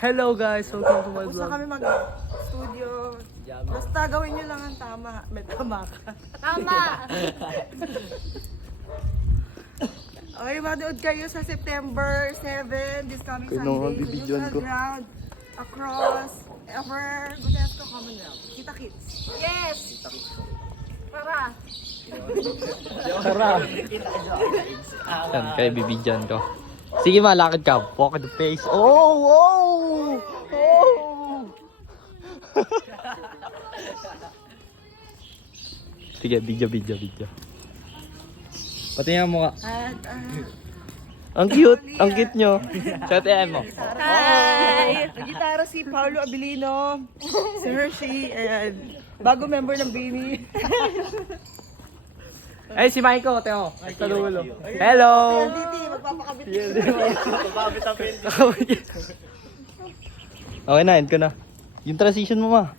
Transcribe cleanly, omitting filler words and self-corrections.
Hello guys, welcome to my Tapos na vlog. kami mag-studio. Basta gawin nyo lang ang tama. May tama ka. Tama! Okay, manood kayo sa September 7, this coming Kaya nung Sunday. bibidyoan ko. Ground, across, ever, Gutesco Commonwealth. Kita Kids. Yes! Para! Tara! Yan, kaya bibidyan ko. Sige malakad ka, walk in the face. Oh! Oh! Oh! Sige, video. Pati nga mukha. At, Ang cute nyo. Shoutin mo. hi! Nagitara si Paolo Abilino, si Hershey, and bago member ng Bini. Ay, si Michael, teo. Sa dulo. Hello! LDT, magpapakabit. Okay na, end ko na. Yung transition mo ma.